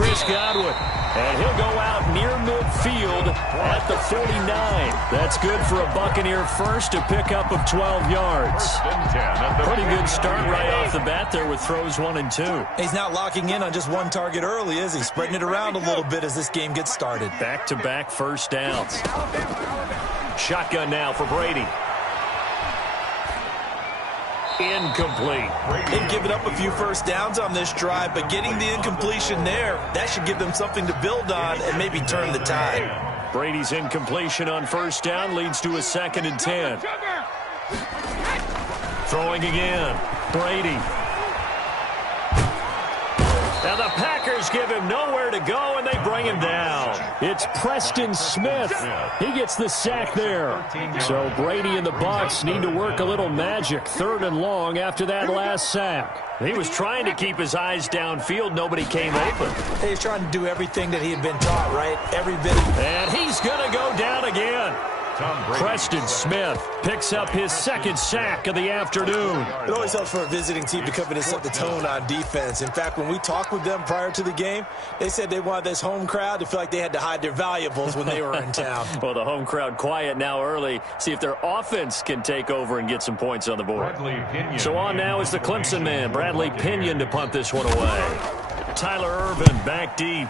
Chris Godwin. And he'll go out near midfield at the 49. That's good for a Buccaneer first, a pickup of 12 yards. Pretty good start right off the bat there with throws 1 and 2. He's not locking in on just one target early, is he? Spreading it around a little bit as this game gets started. Back-to-back first downs. Shotgun now for Brady. Incomplete. They've given up a few first downs on this drive, but getting the incompletion there, that should give them something to build on and maybe turn the tide. Brady's incompletion on first down leads to a 2nd and 10. Throwing again. Brady. Now the Packers give him nowhere to go, and they bring him down. It's Preston Smith. He gets the sack there. So Brady and the Bucs need to work a little magic. 3rd and long after that last sack. He was trying to keep his eyes downfield. Nobody came open. He's trying to do everything that he had been taught, right? Every bit. And he's going to go down again. Preston Smith picks up his 2nd sack of the afternoon. It always helps for a visiting team to come in and set the tone on defense. In fact, when we talked with them prior to the game, they said they wanted this home crowd to feel like they had to hide their valuables when they were in town. Well, the home crowd quiet now early. See if their offense can take over and get some points on the board. So on now is the Clemson man, Bradley Pinion, to punt this one away. Tyler Ervin back deep.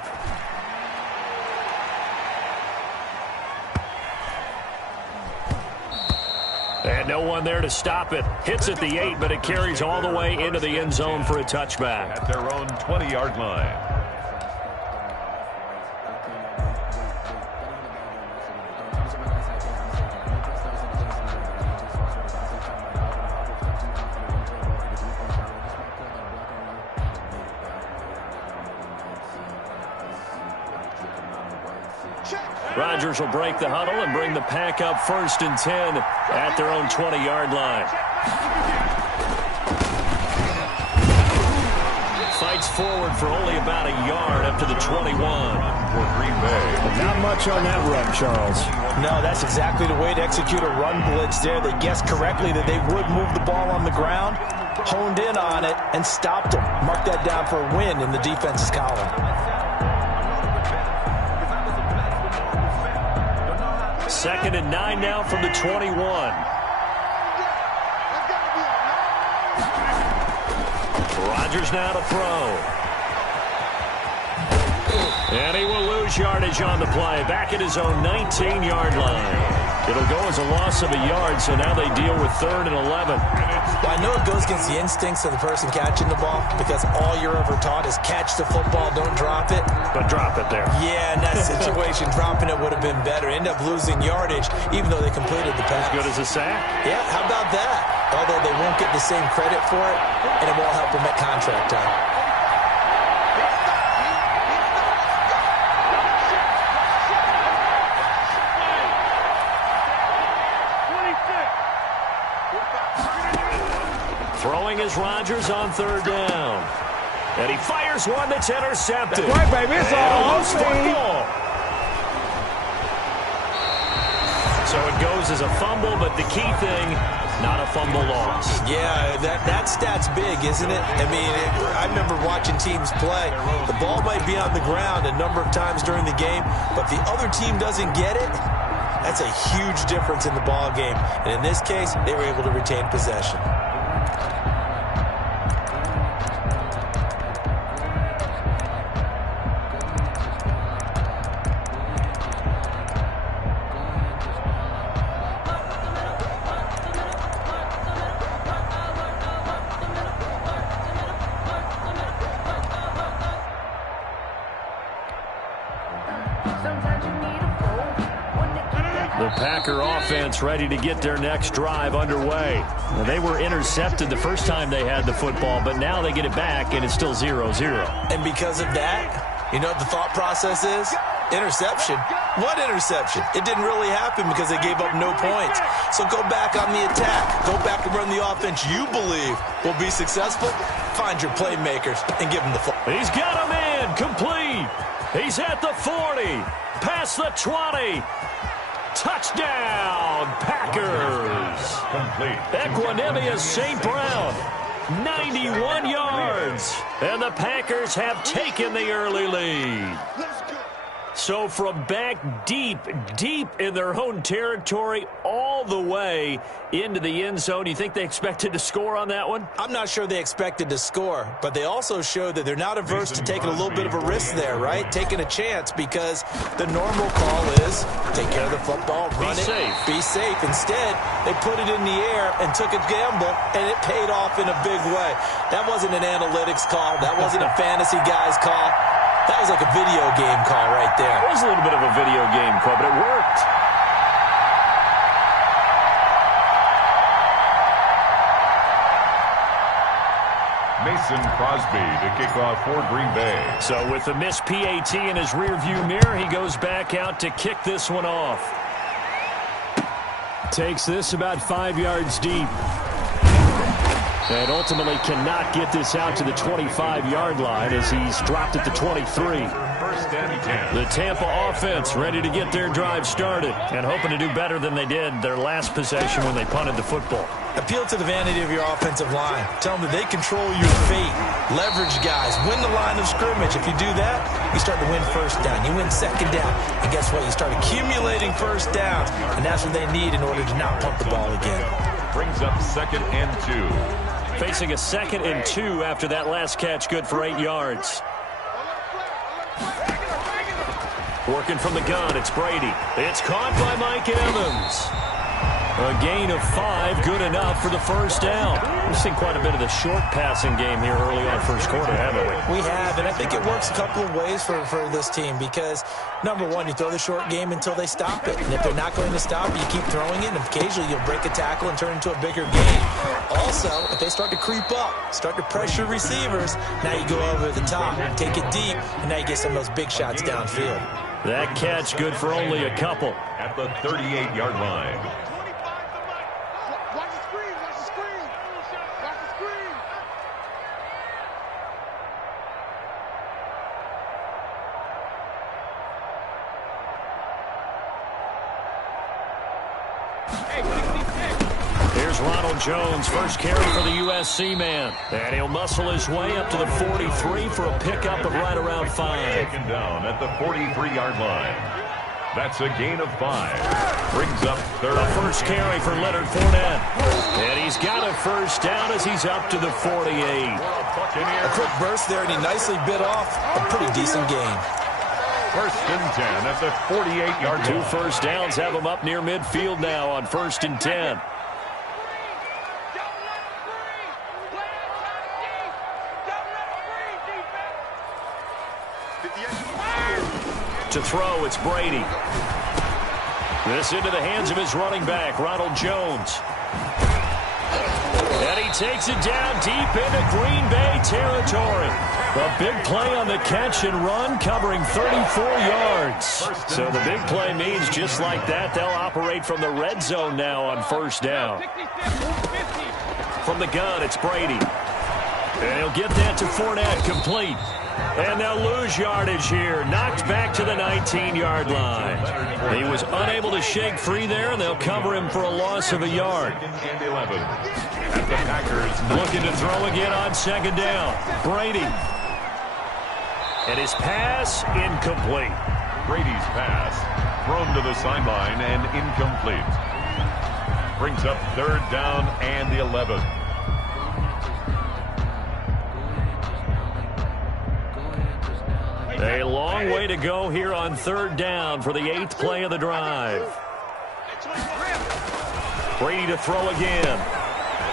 And no one there to stop it. Hits at the 8, but it carries all the way into the end zone for a touchback. At their own 20-yard line. Rodgers will break the huddle and bring the Pack up 1st and 10 at their own 20-yard line. Fights forward for only about a yard up to the 21. For Green Bay. Not much on that run, Charles. No, that's exactly the way to execute a run blitz there. They guessed correctly that they would move the ball on the ground, honed in on it, and stopped them. Mark that down for a win in the defense's column. 2nd and 9 now from the 21. Rodgers now to throw. And he will lose yardage on the play. Back at his own 19-yard line. It'll go as a loss of a yard, so now they deal with 3rd and 11. Well, I know it goes against the instincts of the person catching the ball because all you're ever taught is catch the football, don't drop it. But drop it there. Yeah, in that situation, dropping it would have been better. End up losing yardage, even though they completed the pass. As good as a sack? Yeah, how about that? Although they won't get the same credit for it, and it won't help them at contract time. Throwing is Rodgers on 3rd down. And he fires one that's intercepted. That's right, baby. It's all fumble. So it goes as a fumble, but the key thing, not a fumble loss. Yeah, that stat's big, isn't it? I mean, I remember watching teams play. The ball might be on the ground a number of times during the game, but the other team doesn't get it. That's a huge difference in the ball game. And in this case, they were able to retain possession. The Packer offense ready to get their next drive underway. Now, they were intercepted the first time they had the football, but now they get it back, and it's still 0-0. And because of that, you know what the thought process is? Interception. What interception? It didn't really happen because they gave up no points. So go back on the attack. Go back and run the offense you believe will be successful. Find your playmakers and give them the football. He's got him in. Complete. He's at the 40. Past the 20. Touchdown, Packers. Complete. Equanimous St. Brown, 91 yards. And the Packers have taken the early lead. So from back deep in their own territory, all the way into the end zone, you think they expected to score on that one? I'm not sure they expected to score, but they also showed that they're not averse to taking a little bit of a risk there, right? Taking a chance, because the normal call is take care of the football, run it, be safe. Instead, they put it in the air and took a gamble, and it paid off in a big way. That wasn't an analytics call. That wasn't a fantasy guy's call. That was like a video game call right there. It was a little bit of a video game call, but it worked. Mason Crosby to kick off for Green Bay. So with the missed PAT in his rearview mirror, he goes back out to kick this one off. Takes this about 5 yards deep. And ultimately cannot get this out to the 25-yard line as he's dropped at the 23. First and 10. The Tampa offense ready to get their drive started and hoping to do better than they did their last possession when they punted the football. Appeal to the vanity of your offensive line. Tell them that they control your fate. Leverage guys. Win the line of scrimmage. If you do that, you start to win first down. You win second down. And guess what? You start accumulating first downs. And that's what they need in order to not punt the ball again. Brings up 2nd and 2. Facing a 2nd and 2 after that last catch, good for 8 yards. Working from the gun, it's Brady. It's caught by Mike Evans. A gain of 5, good enough for the first down. We've seen quite a bit of the short passing game here early on first quarter, haven't we? We have, and I think it works a couple of ways for this team because, number one, you throw the short game until they stop it. And if they're not going to stop it, you keep throwing it, and occasionally you'll break a tackle and turn it into a bigger game. Also, if they start to creep up, start to pressure receivers, now you go over the top, take it deep, and now you get some of those big shots downfield. That catch good for only a couple. At the 38-yard line. Here's Ronald Jones, first carry for the USC man. And he'll muscle his way up to the 43 for a pickup of right around 5. Taken down at the 43-yard line. That's a gain of 5. Brings up 3rd. The first carry for Leonard Fournette. And he's got a first down as he's up to the 48. A quick burst there, and he nicely bit off a pretty decent gain. 1st and 10 at the 48-yard line. 2 first downs have him up near midfield now on 1st and 10. To throw, it's Brady. This into the hands of his running back, Ronald Jones. And he takes it down deep into Green Bay territory. A big play on the catch and run, covering 34 yards. So the big play means just like that, they'll operate from the red zone now on first down. From the gun, it's Brady. And he'll get that to Fournette, complete. And they'll lose yardage here. Knocked back to the 19-yard line. He was unable to shake free there, and they'll cover him for a loss of a yard. And 11. At the Packers. Looking to throw again on 2nd down. Brady. And his pass, incomplete. Brady's pass thrown to the sideline and incomplete. Brings up 3rd down and the 11. A long way to go here on 3rd down for the 8th play of the drive. Brady to throw again.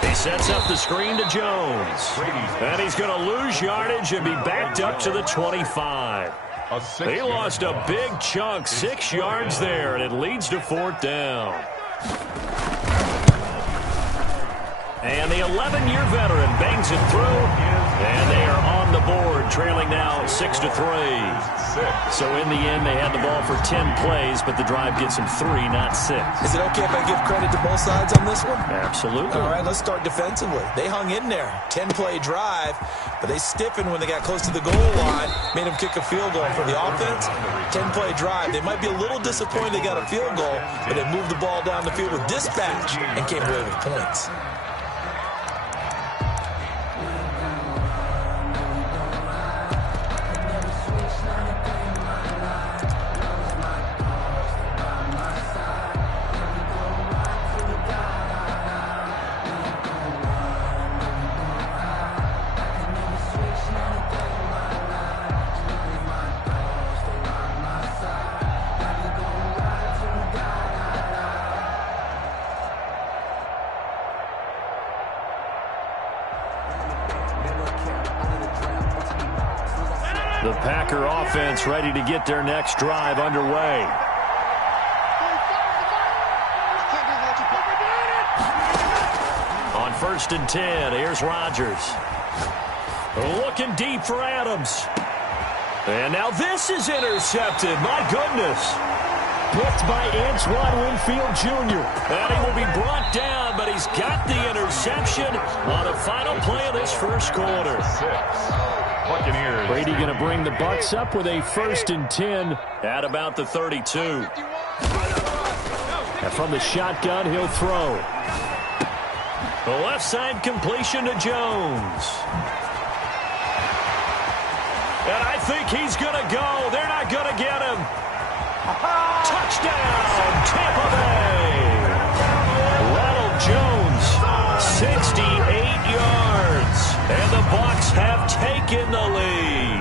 He sets up the screen to Jones. And he's going to lose yardage and be backed up to the 25. He lost a big chunk, 6 yards there, and it leads to 4th down. And the 11-year veteran bangs it through. And they are on the board, trailing now 6-3. So in the end, they had the ball for 10 plays, but the drive gets them 3, not 6. Is it okay if I give credit to both sides on this one? Absolutely. All right, let's start defensively. They hung in there. 10-play drive, but they stiffened when they got close to the goal line, made them kick a field goal. For the offense, 10-play drive. They might be a little disappointed they got a field goal, but they moved the ball down the field with dispatch and came away with points. Packer offense ready to get their next drive underway. On 1st and 10, here's Rodgers. Looking deep for Adams. And now this is intercepted. My goodness. Picked by Antoine Winfield Jr. And he will be brought down, but he's got the interception on the final play of this first quarter. Brady going to bring the Bucs up with a 1st and 10 at about the 32. And from the shotgun, he'll throw. The left side completion to Jones. And I think he's going to go. They're not going to get him. Touchdown, Tampa Bay. Ronald Jones, 68 yards. And the Bucs have taken the lead.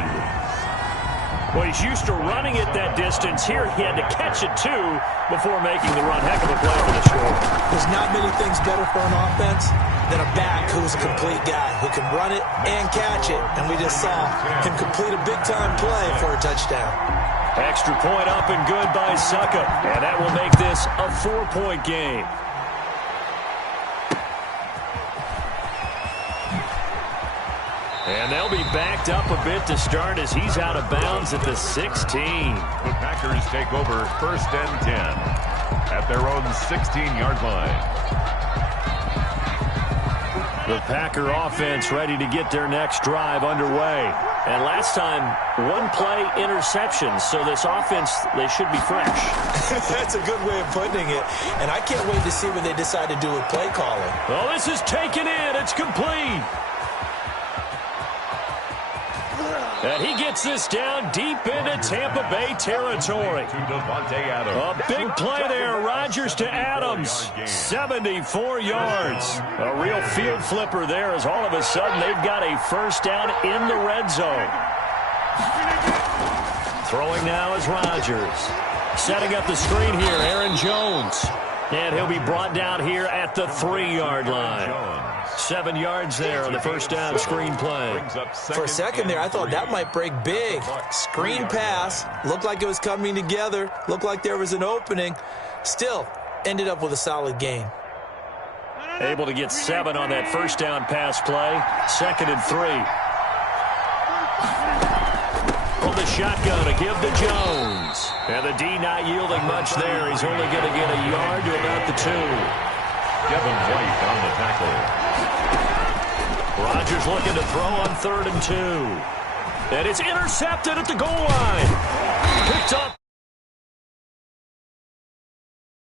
Well, he's used to running it that distance. Here he had to catch it, too, before making the run. Heck of a play for the short. There's not many things better for an offense than a back who's a complete guy, who can run it and catch it. And we just saw him complete a big-time play for a touchdown. Extra point up and good by Succa. And that will make this a 4-point game. And they'll be backed up a bit to start as he's out of bounds at the 16. The Packers take over 1st and 10 at their own 16-yard line. The Packer offense ready to get their next drive underway. And last time, one-play interception. So this offense, they should be fresh. That's a good way of putting it. And I can't wait to see what they decide to do with play calling. Well, this is taken in. It's complete. And he gets this down deep into Tampa Bay territory. A big play there. Rodgers to Adams. 74 yards. A real field flipper there as all of a sudden they've got a first down in the red zone. Throwing now is Rodgers. Setting up the screen here, Aaron Jones. And he'll be brought down here at the 3-yard line. 7 yards there on the first down screen play. For a second there, I thought that might break big. Screen pass. Looked like it was coming together. Looked like there was an opening. Still, ended up with a solid gain. Able to get 7 on that first down pass play. 2nd and 3. From the shotgun to give to Jones. And the D not yielding much there. He's only going to get a yard to about the 2. Devin White on the tackle. Rodgers looking to throw on 3rd and 2. And it's intercepted at the goal line. Picked up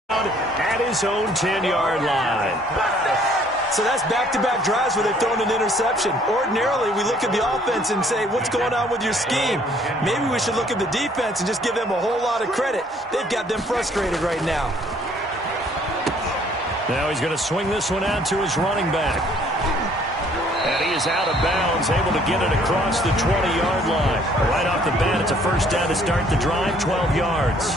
at his own 10-yard line. So that's back-to-back drives where they've thrown an interception. Ordinarily, we look at the offense and say, what's going on with your scheme? Maybe we should look at the defense and just give them a whole lot of credit. They've got them frustrated right now. Now he's going to swing this one out to his running back. And he is out of bounds, able to get it across the 20-yard line. Right off the bat, it's a first down to start the drive, 12 yards.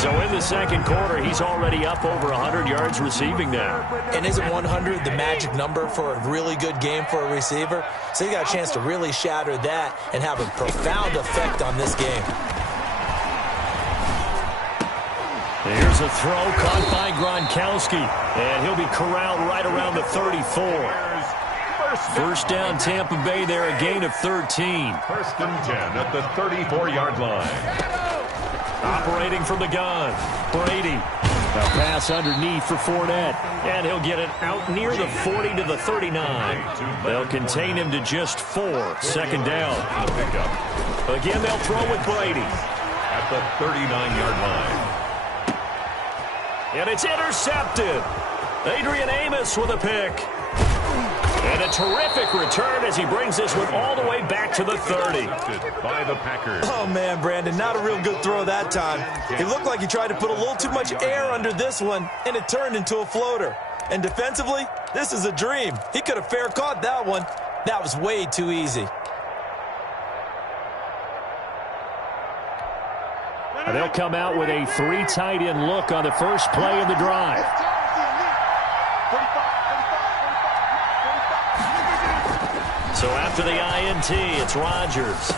So in the second quarter, he's already up over 100 yards receiving now. And isn't 100 the magic number for a really good game for a receiver? So he got a chance to really shatter that and have a profound effect on this game. Here's a throw caught by Gronkowski. And he'll be corralled right around the 34. First down Tampa Bay there, a gain of 13. 1st and 10 at the 34-yard line. Operating from the gun, Brady. A pass underneath for Fournette. And he'll get it out near the 40 to the 39. They'll contain him to just 4. 2nd down. Again, they'll throw with Brady. At the 39-yard line. And it's intercepted. Adrian Amos with a pick. And a terrific return as he brings this one all the way back to the 30. By the Packers. Oh, man, Brandon, not a real good throw that time. It looked like he tried to put a little too much air under this one, and it turned into a floater. And defensively, this is a dream. He could have fair caught that one. That was way too easy. And they'll come out with a 3 tight end look on the first play of the drive. So after the INT, it's Rodgers.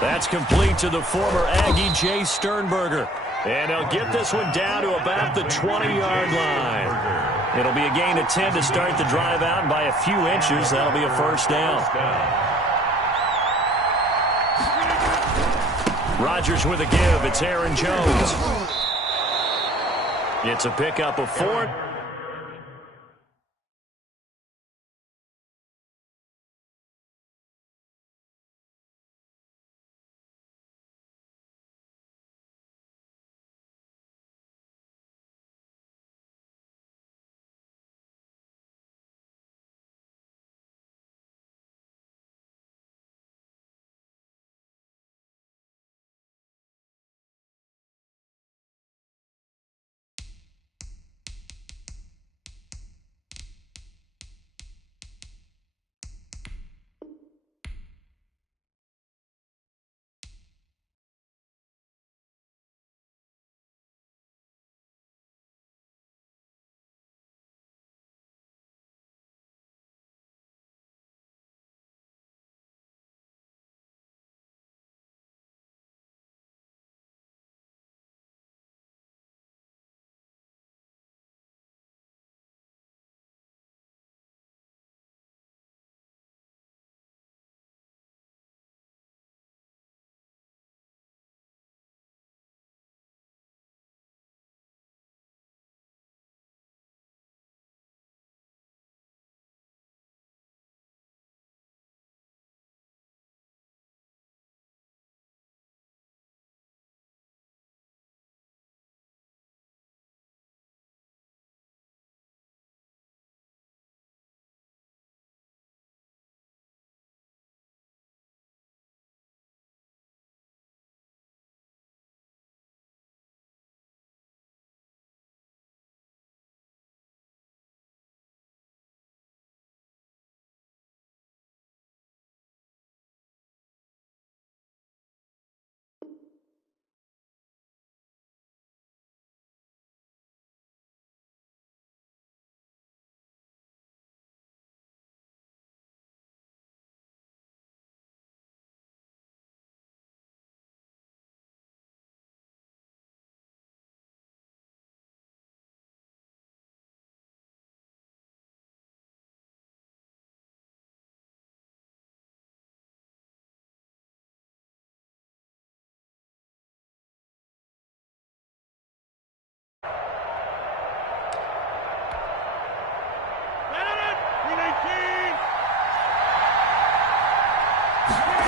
That's complete to the former Aggie, Jay Sternberger. And they'll get this one down to about the 20-yard line. It'll be a gain of 10 to start the drive out. By a few inches, that'll be a first down. Rodgers with a give. It's Aaron Jones. It's a pickup of 4.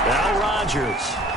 Now Rodgers.